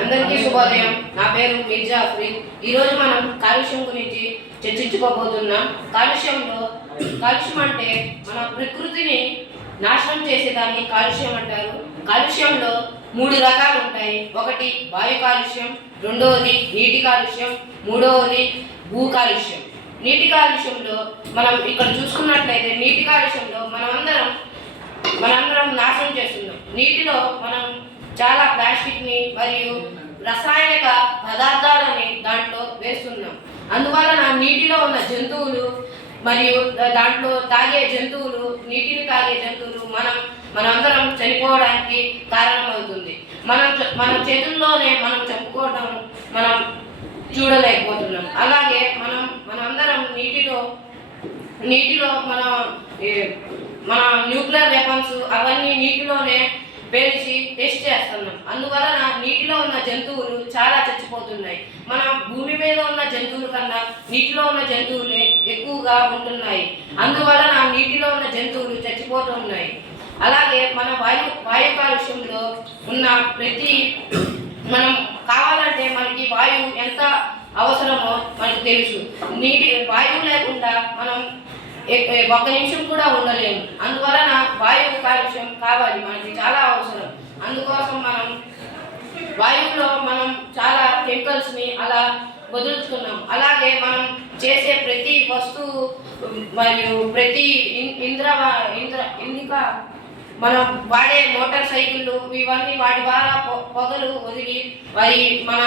అందరికీ శుభోదయం. నా పేరు మిర్జా అఫ్రీద్. ఈరోజు మనం కాలుష్యం గురించి చర్చించుకోబోతున్నాం. కాలుష్యం అంటే మన ప్రకృతిని నాశనం చేసేదాన్ని కాలుష్యం అంటారు. కాలుష్యంలో 3 రకాలు ఉంటాయి. ఒకటి వాయు కాలుష్యం, రెండవది నీటి కాలుష్యం, మూడవది భూ కాలుష్యం. నీటి కాలుష్యంలో మనం ఇక్కడ చూసుకున్నట్లయితే నీటి కాలుష్యంలో మనమందరం నాశనం చేస్తున్నాం. నీటిలో మనం చాలా ప్లాస్టిక్ని మరియు రసాయనిక పదార్థాలని దాంట్లో వేస్తున్నాం. అందువలన నీటిలో ఉన్న జంతువులు మరియు దాంట్లో తాగే జంతువులు, నీటిని తాగే జంతువులు మనందరం చనిపోవడానికి కారణమవుతుంది. మన చేతుల్లోనే మనం చంపుకోవడం మనం చూడలేకపోతున్నాం. అలాగే మనందరం నీటిలో మన న్యూక్లియర్ వెపన్స్ అవన్నీ నీటిలోనే పేల్చి టెస్ట్ చేస్తున్నాం. అందువలన నీటిలో ఉన్న జంతువులు చాలా చచ్చిపోతున్నాయి. మన భూమి మీద ఉన్న జంతువుల కన్నా నీటిలో ఉన్న జంతువులే ఎక్కువగా ఉంటున్నాయి. అందువలన నీటిలో ఉన్న జంతువులు చచ్చిపోతున్నాయి. అలాగే మన వాయు కాలుష్యంలో ఉన్న మనం కావాలంటే మనకి వాయువు ఎంత అవసరమో మనకు తెలుసు. వాయువు లేకుండా మనం 1 నిమిషం కూడా ఉండలేము. అందువలన వాయువు కాలుష్యం కావాలి, మనకి చాలా అవసరం. అందుకోసం వాయువులో చాలా కెమికల్స్ని అలా వదులుతున్నాం. అలాగే మనం చేసే ప్రతి వస్తువు మరియు ప్రతి ఇంకా మనం వాడే మోటార్ సైకిళ్ళు ఇవన్నీ వాటి ద్వారా పొగలు వదిలి మన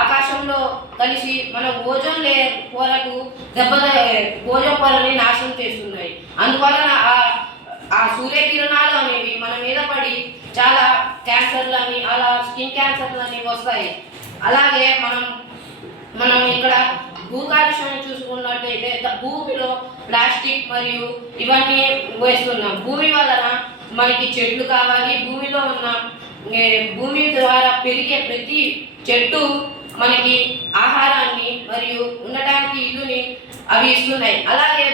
ఆకాశంలో కలిసి మన ఓజోన్ లేయర్ పొరకు ఓజోన్ పొరని నాశనం చేస్తున్నాయి. అందువలన ఆ సూర్యకిరణాలు అనేవి మన మీద పడి చాలా క్యాన్సర్లని అలా స్కిన్ క్యాన్సర్లని వస్తాయి. అలాగే మనం ఇక్కడ భూ కాలుష్యం చూసుకున్నట్టయితే భూమిలో ప్లాస్టిక్ మరియు ఇవన్నీ వేస్తున్నాం. భూమి వలన మనకి చెట్లు కావాలి. భూమి ద్వారా పెరిగే ప్రతి చెట్టు మనకి ఆహారాన్ని మరియు ఉండటానికి ఇల్లుని అవి ఇస్తున్నాయి. అలాగే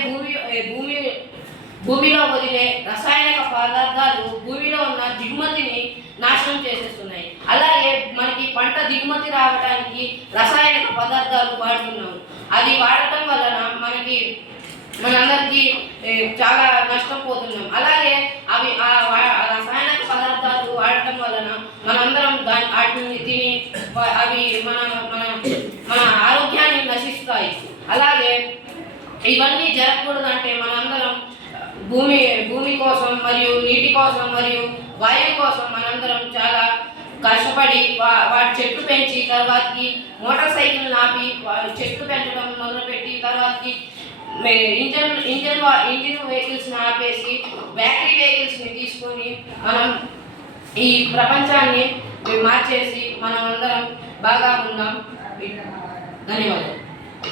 భూమిలో వదిలే రసాయనిక పదార్థాలు భూమిలో ఉన్న దిగుమతిని నాశనం చేసేస్తున్నాయి. అలాగే మనకి పంట దిగుమతి రావడానికి రసాయనిక పదార్థాలు వాడుతున్నాము. అది వాడటం వలన మనందరికీ చాలా నష్టపోతున్నాం. అలాగే ఆ రసాయనిక పదార్థాలు వాడటం వలన మనందరం వాటిని తిని అవి మన ఆరోగ్యాన్ని నశిస్తాయి. అలాగే ఇవన్నీ జరగకూడదంటే మనందరం భూమి కోసం మరియు నీటి కోసం మరియు వాయువు కోసం మనందరం చాలా కష్టపడి వాటి చెట్లు పెంచి తర్వాతకి మోటార్ సైకిల్ ఆపి చెట్లు పెంచడం మొదలుపెట్టి తర్వాతకి ఇంజిన్ వెహికల్స్ని ఆపేసి బ్యాటరీ వెహికల్స్ని తీసుకొని మనం ఈ ప్రపంచాన్ని మార్చేసి మనం అందరం బాగా ఉన్నాం. ధన్యవాదాలు.